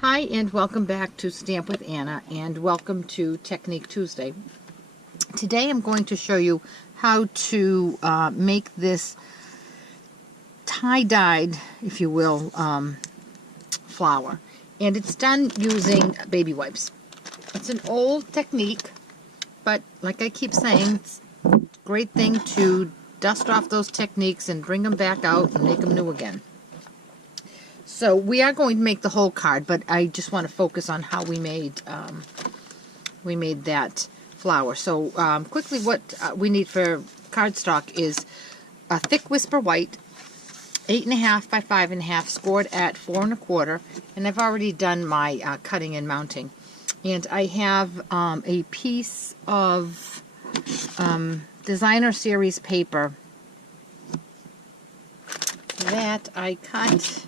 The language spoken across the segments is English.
Hi and welcome back to Stamp with Anna, and welcome to Technique Tuesday. Today I'm going to show you how to make this tie-dyed, if you will, flower, and it's done using baby wipes. It's an old technique, but like I keep saying, it's a great thing to dust off those techniques and bring them back out and make them new again. So we are going to make the whole card, but I just want to focus on how we made that flower. So quickly, what we need for cardstock is a thick whisper white, 8.5 by 5.5, scored at 4 1/4, and I've already done my cutting and mounting. And I have a piece of designer series paper that I cut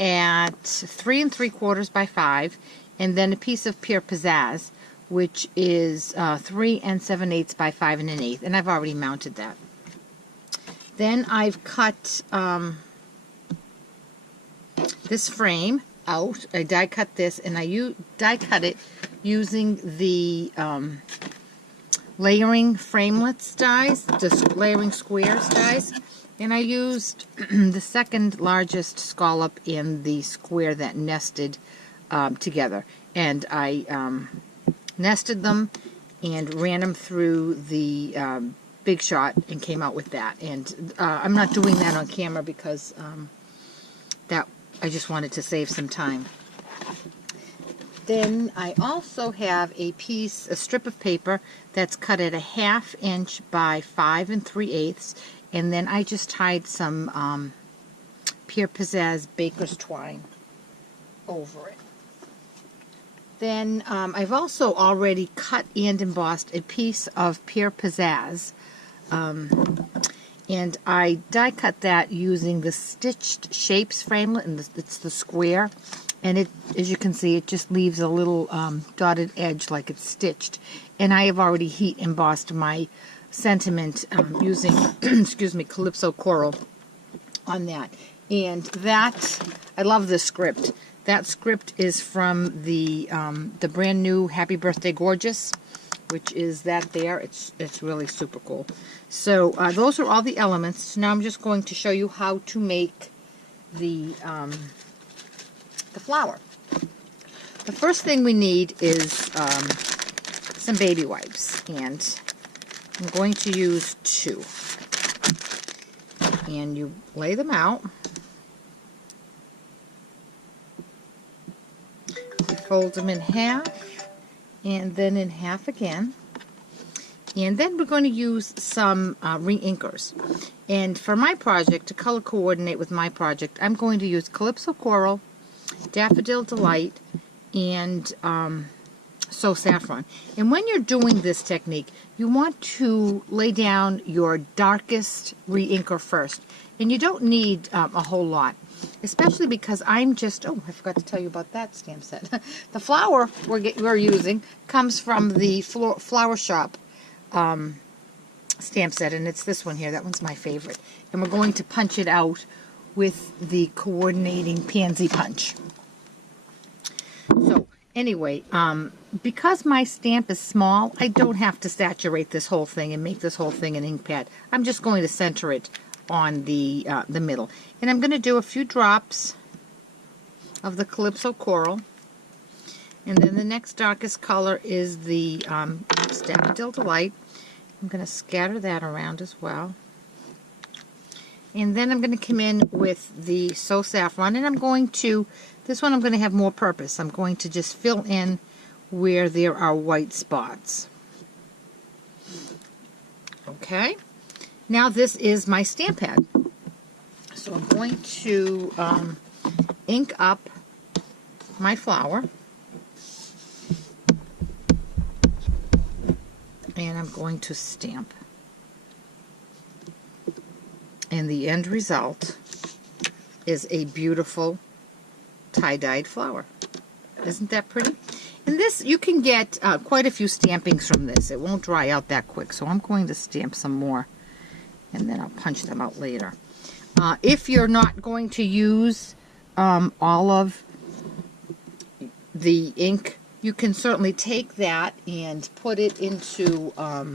at 3 3/4 by 5, and then a piece of pure pizzazz, which is 3 7/8 by 5 1/8, and I've already mounted that. Then I've cut this frame out. I die cut this, and I die cut it using the layering framelits dies, the layering squares dies. And I used the second largest scallop in the square that nested together. And I nested them and ran them through the Big Shot and came out with that. And I'm not doing that on camera because I just wanted to save some time. Then I also have a strip of paper that's cut at a 1/2 inch by 5 3/8. And then I just tied some Pure Pizzazz baker's twine over it. Then I've also already cut and embossed a piece of Pure Pizzazz. And I die cut that using the Stitched Shapes framelit, and it's the square. And it, as you can see, it just leaves a little dotted edge like it's stitched. And I have already heat embossed my sentiment using excuse me, Calypso Coral on that. And that, I love this script. That script is from the brand new Happy Birthday Gorgeous, which is that there. It's really super cool. So those are all the elements. Now I'm just going to show you how to make the flower. The first thing we need is some baby wipes, and I'm going to use 2. And you lay them out. Fold them in half, and then in half again. And then we're going to use some re-inkers. And for my project, to color coordinate with my project, I'm going to use Calypso Coral, Daffodil Delight, and So Saffron. And when you're doing this technique, you want to lay down your darkest re-inker first. And you don't need a whole lot, especially because I'm just, oh, I forgot to tell you about that stamp set. The flower we're using comes from the Flower Shop stamp set, and it's this one here. That one's my favorite. And we're going to punch it out with the coordinating pansy punch. So anyway, because my stamp is small, I don't have to saturate this whole thing and make this whole thing an ink pad. I'm just going to center it on the middle. And I'm going to do a few drops of the Calypso Coral. And then the next darkest color is the Daffodil Delight. I'm going to scatter that around as well. And then I'm going to come in with the So Saffron, and I'm going to, this one I'm going to have more purpose. I'm going to just fill in where there are white spots. Okay, now this is my stamp pad. So I'm going to ink up my flower. And I'm going to stamp. And the end result is a beautiful tie-dyed flower. Isn't that pretty? And this, you can get quite a few stampings from this. It won't dry out that quick, so I'm going to stamp some more, and then I'll punch them out later. If you're not going to use all of the ink, you can certainly take that and put it into a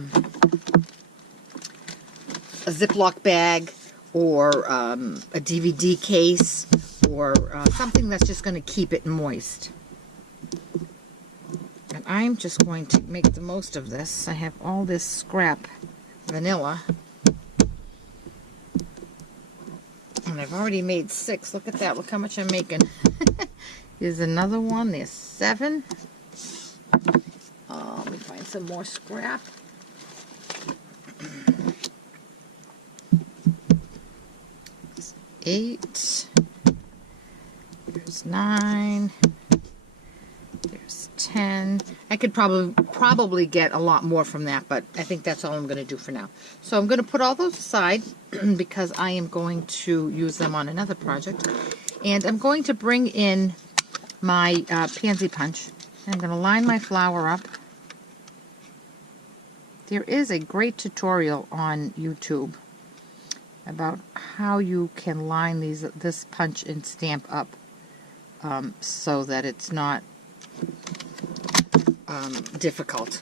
Ziploc bag or a DVD case or something that's just going to keep it moist. And I'm just going to make the most of this. I have all this scrap vanilla. And I've already made 6. Look at that. Look how much I'm making. Here's another one. There's 7. Let me find some more scrap. There's 8. There's 9. There's 10. I could probably get a lot more from that, but I think that's all I'm going to do for now. So I'm going to put all those aside because I am going to use them on another project. And I'm going to bring in my pansy punch. I'm going to line my flower up. There is a great tutorial on YouTube about how you can line this punch and stamp up so that it's not difficult.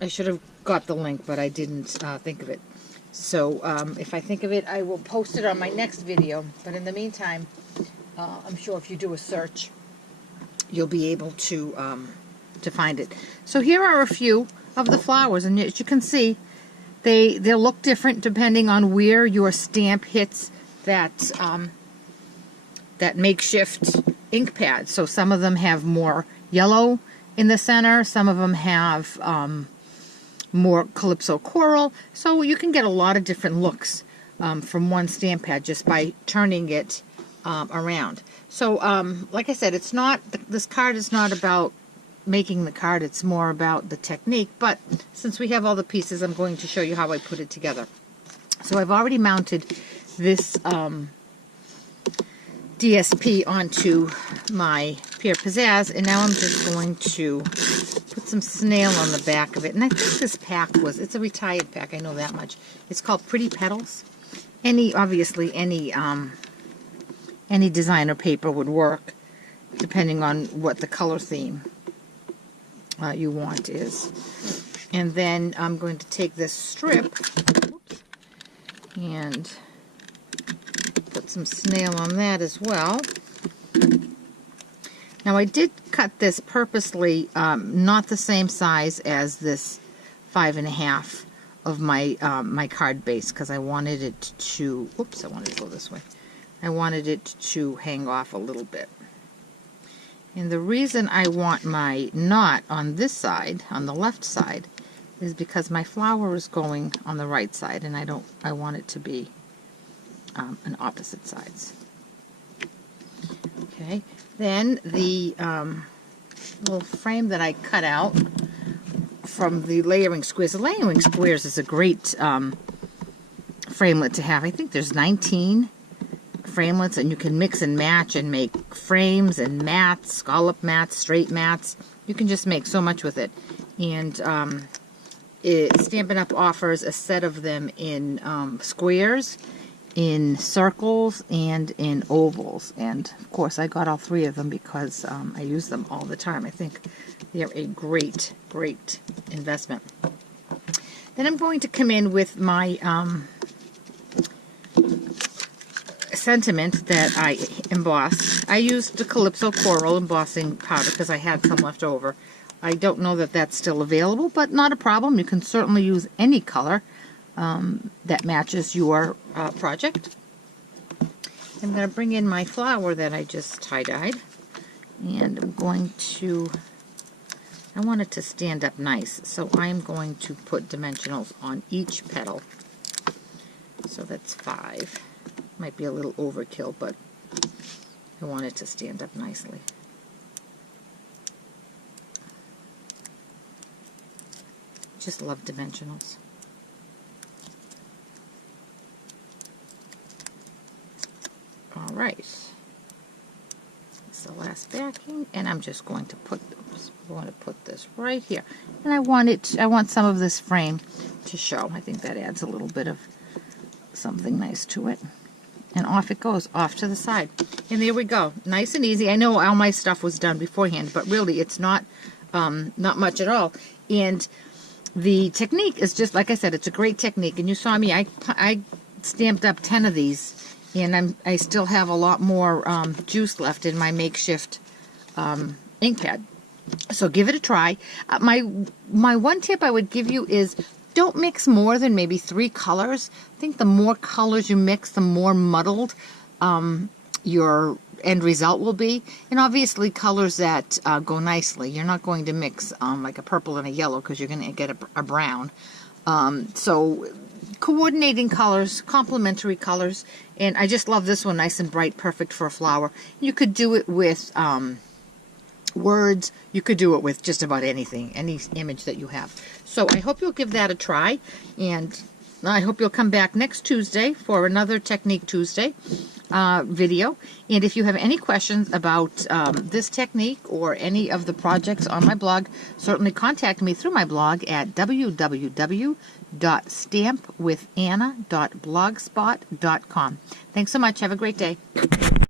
I should have got the link, but I didn't think of it. So if I think of it, I will post it on my next video. But in the meantime, I'm sure if you do a search, you'll be able to find it. So here are a few of the flowers, and as you can see, they'll look different depending on where your stamp hits that that makeshift ink pad. So some of them have more yellow in the center, some of them have more Calypso coral, so you can get a lot of different looks from one stamp pad just by turning it around. So like I said, it's not, this card is not about making the card, it's more about the technique, but since we have all the pieces, I'm going to show you how I put it together. So I've already mounted this DSP onto my Pierre Pizzazz, and now I'm just going to put some snail on the back of it. And I think this pack it's a retired pack, I know that much. It's called Pretty Petals. Obviously any designer paper would work, depending on what the color theme you want is. And then I'm going to take this strip and put some snail on that as well. Now I did cut this purposely not the same size as this 5.5 of my my card base, because I wanted it to, oops, I wanted to go this way. I wanted it to hang off a little bit. And the reason I want my knot on this side, on the left side, is because my flower is going on the right side, and I want it to be on opposite sides. Okay, then the little frame that I cut out from the layering squares. The layering squares is a great framelit to have. I think there's 19 framelits, and you can mix and match and make frames and mats, scallop mats, straight mats. You can just make so much with it. And Stampin' Up! Offers a set of them in squares, in circles, and in ovals. And of course I got all 3 of them because I use them all the time. I think they're a great investment. Then I'm going to come in with my sentiment that I embossed. I used the Calypso coral embossing powder because I had some left over. I don't know that that's still available, but not a problem. You can certainly use any color that matches your project. I'm going to bring in my flower that I just tie-dyed, and I'm going to, I want it to stand up nice, so I'm going to put dimensionals on each petal. So that's 5. Might be a little overkill, but I want it to stand up nicely. Just love dimensionals. All right. It's the last backing, and I'm just going to put, oops, I want to put this right here. And I want some of this frame to show. I think that adds a little bit of something nice to it. and off it goes, off to the side. And there we go. Nice and easy. I know all my stuff was done beforehand, but really it's not much at all. And the technique is just, like I said, it's a great technique. And you saw me, I stamped up 10 of these, and I still have a lot more juice left in my makeshift ink pad. So give it a try. My one tip I would give you is don't mix more than maybe 3 colors. I think the more colors you mix, the more muddled your end result will be. And obviously colors that go nicely. You're not going to mix like a purple and a yellow because you're going to get a brown. So coordinating colors, complementary colors. And I just love this one, nice and bright, perfect for a flower. You could do it with words. You could do it with just about anything, any image that you have. So I hope you'll give that a try, and I hope you'll come back next Tuesday for another Technique Tuesday video. And if you have any questions about this technique or any of the projects on my blog, certainly contact me through my blog at www.stampwithanna.blogspot.com. Thanks so much. Have a great day.